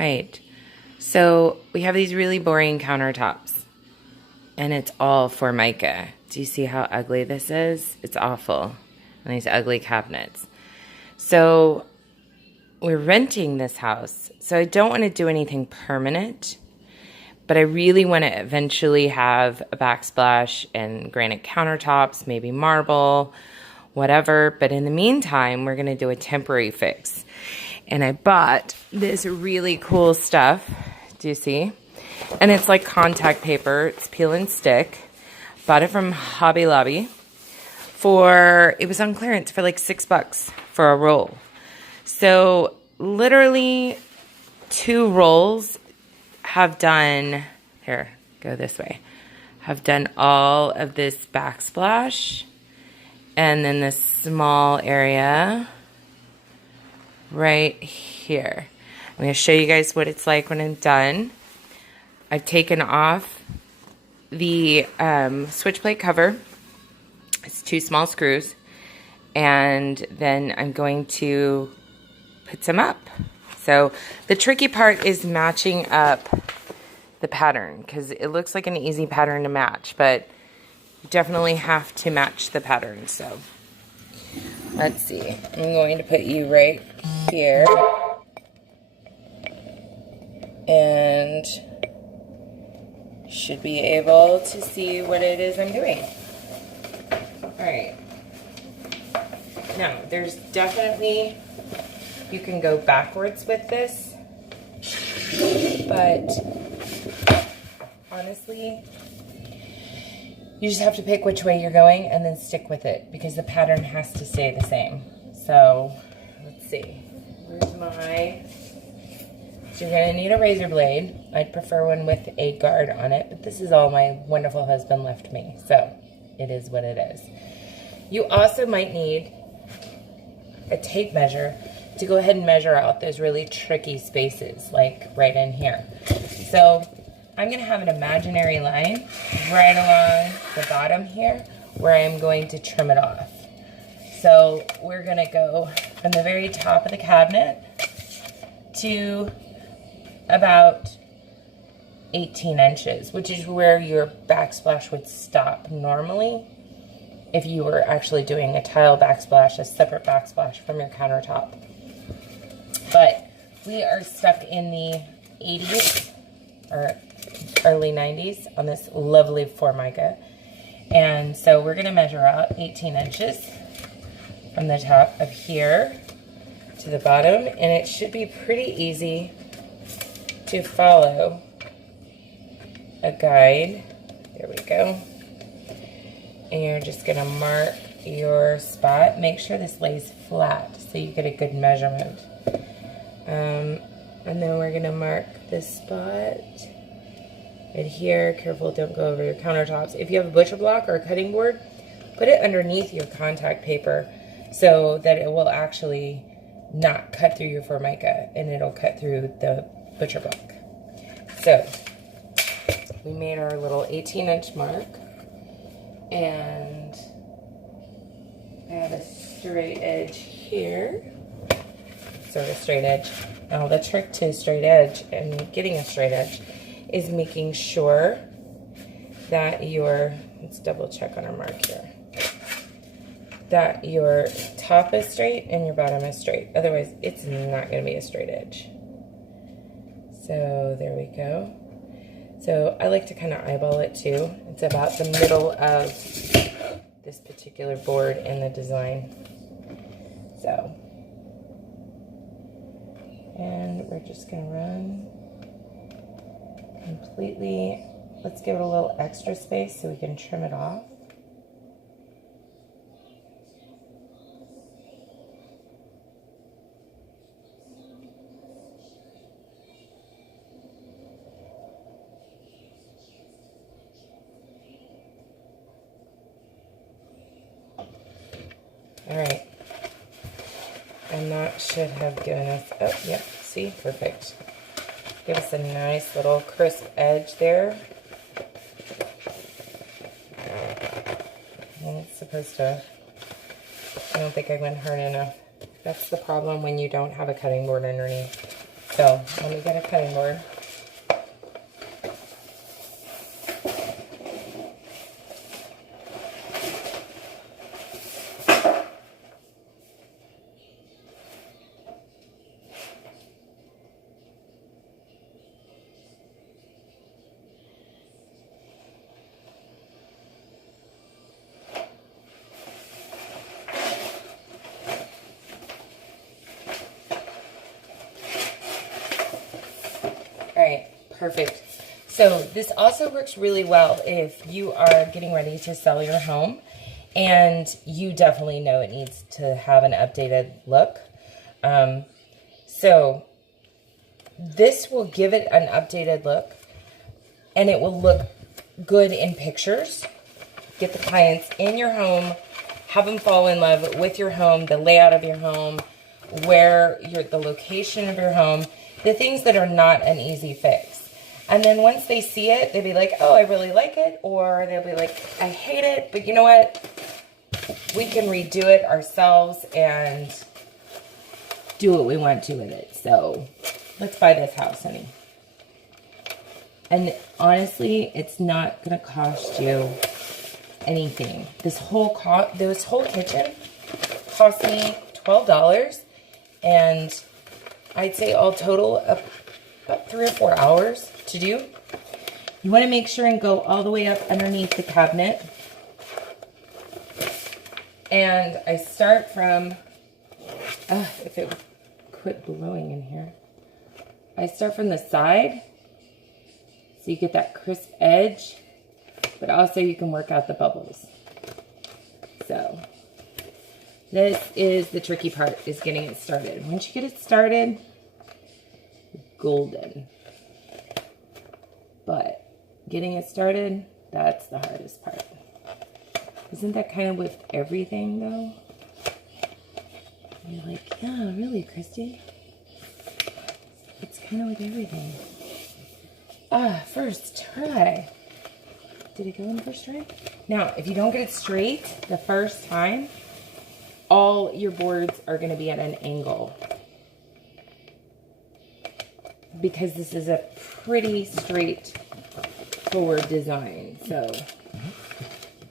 Right. So we have these really boring countertops, and it's all Formica. Do you see how ugly this is? It's awful. And these ugly cabinets. So we're renting this house, so I don't want to do anything permanent, but I really want to eventually have a backsplash and granite countertops, maybe marble, whatever. But in the meantime, we're going to do a temporary fix. And I bought this really cool stuff. Do you see? And it's like contact paper. It's peel and stick. Bought it from Hobby Lobby it was on clearance for like $6 for a roll. So literally 2 rolls have done, here, go this way, have done all of this backsplash. And then this small area right here. I'm going to show you guys what it's like when I'm done. I've taken off the switch plate cover. It's 2 small screws. And then I'm going to put some up. So the tricky part is matching up the pattern, because it looks like an easy pattern to match, but you definitely have to match the pattern. So let's see. I'm going to put you right here. And should be able to see what it is I'm doing. Alright. Now, there's definitely, you can go backwards with this, but honestly, you just have to pick which way you're going and then stick with it, because the pattern has to stay the same. So, let's see. Where's my... So you're going to need a razor blade. I'd prefer one with a guard on it, but this is all my wonderful husband left me, so it is what it is. You also might need a tape measure to go ahead and measure out those really tricky spaces, like right in here. So I'm going to have an imaginary line right along the bottom here where I'm going to trim it off. So we're going to go from the very top of the cabinet to about 18 inches, which is where your backsplash would stop normally if you were actually doing a tile backsplash, a separate backsplash from your countertop. But we are stuck in the 80s or early 90s on this lovely Formica. And so we're going to measure out 18 inches from the top of here to the bottom. And it should be pretty easy to follow a guide. There we go. And you're just going to mark your spot. Make sure this lays flat so you get a good measurement. And then we're going to mark this spot right here. Careful, don't go over your countertops. If you have a butcher block or a cutting board, put it underneath your contact paper so that it will actually not cut through your Formica, and it'll cut through the butcher block. So we made our little 18-inch mark, and I have a straight edge here, sort of straight edge. Now the trick to a straight edge and getting a straight edge is making sure that let's double check on our mark here, that your top is straight and your bottom is straight. Otherwise, it's not going to be a straight edge. So there we go. So I like to kind of eyeball it too. It's about the middle of this particular board in the design. So, and we're just going to run completely. Let's give it a little extra space so we can trim it off. All right, and that should have given us, oh, yep, see, perfect. Give us a nice little crisp edge there. And it's supposed to, I don't think I went hard enough. That's the problem when you don't have a cutting board underneath. So let me get a cutting board. All right, perfect. So this also works really well if you are getting ready to sell your home and you definitely know it needs to have an updated look. So this will give it an updated look and it will look good in pictures. Get the clients in your home, have them fall in love with your home, the layout of your home, the location of your home, the things that are not an easy fix. And then once they see it, they'll be like, oh, I really like it. Or they'll be like, I hate it. But you know what? We can redo it ourselves and do what we want to with it. So let's buy this house, honey. And honestly, it's not going to cost you anything. This whole kitchen cost me $12. And I'd say all total about 3 or 4 hours to do. You want to make sure and go all the way up underneath the cabinet. And I start from, if it would quit blowing in here. I start from the side, so you get that crisp edge, but also you can work out the bubbles. So this is the tricky part, is getting it started. Once you get it started, golden. But getting it started, that's the hardest part. Isn't that kind of with everything, though? You're like, yeah, really, Christy? It's kind of with everything. First try. Did it go in the first try? Now, if you don't get it straight the first time, all your boards are going to be at an angle. Because this is a pretty straightforward design. So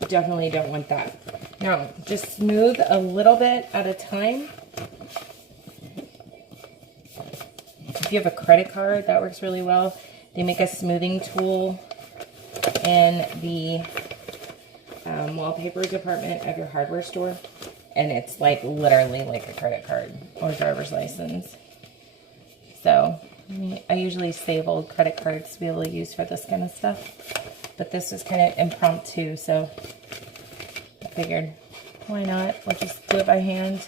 definitely don't want that. Now, just smooth a little bit at a time. If you have a credit card, that works really well. They make a smoothing tool in the wallpaper department of your hardware store. And it's like literally like a credit card or driver's license. So I usually save old credit cards to be able to use for this kind of stuff. But this was kind of impromptu, so I figured, why not? We'll just do it by hand.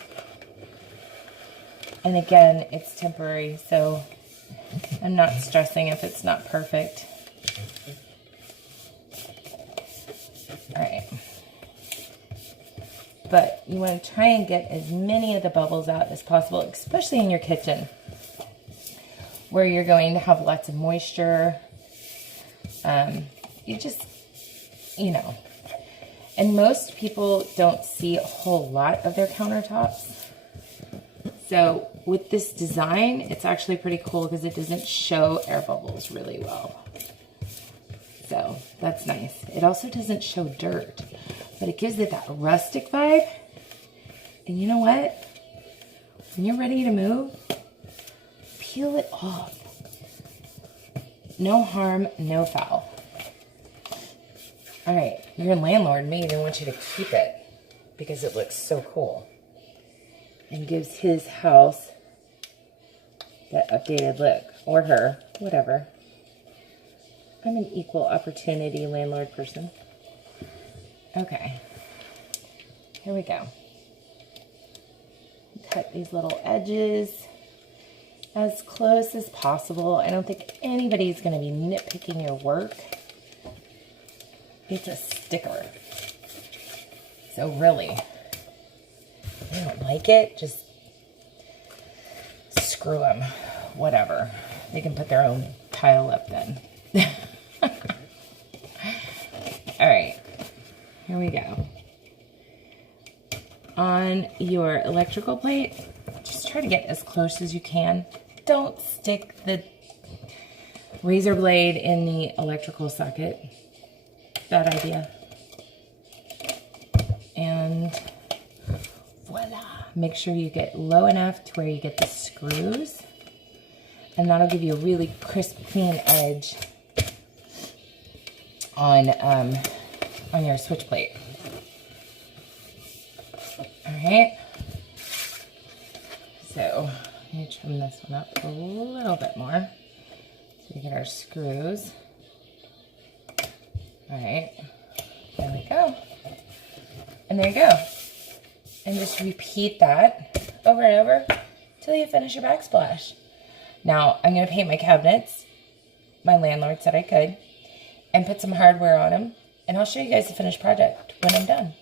And again, it's temporary, so I'm not stressing if it's not perfect. All right. But you want to try and get as many of the bubbles out as possible, especially in your kitchen, where you're going to have lots of moisture. You just, you know. And most people don't see a whole lot of their countertops. So with this design, it's actually pretty cool because it doesn't show air bubbles really well. So that's nice. It also doesn't show dirt, but it gives it that rustic vibe. And you know what? When you're ready to move, peel it off. No harm, no foul. All right, your landlord may even want you to keep it because it looks so cool and gives his house that updated look, or her, whatever. I'm an equal opportunity landlord person. Okay, here we go. Cut these little edges as close as possible. I don't think anybody's going to be nitpicking your work. It's a sticker. So really, if they don't like it, just screw them. Whatever. They can put their own tile up then. All right, here we go. On your electrical plate, just try to get as close as you can don't stick the razor blade in the electrical socket. Bad idea. And voila. Make sure you get low enough to where you get the screws. And that'll give you a really crisp, clean edge on your switch plate. All right. So I'm going to trim this one up a little bit more so we get our screws. All right. There we go. And there you go. And just repeat that over and over till you finish your backsplash. Now, I'm going to paint my cabinets. My landlord said I could. And put some hardware on them. And I'll show you guys the finished project when I'm done.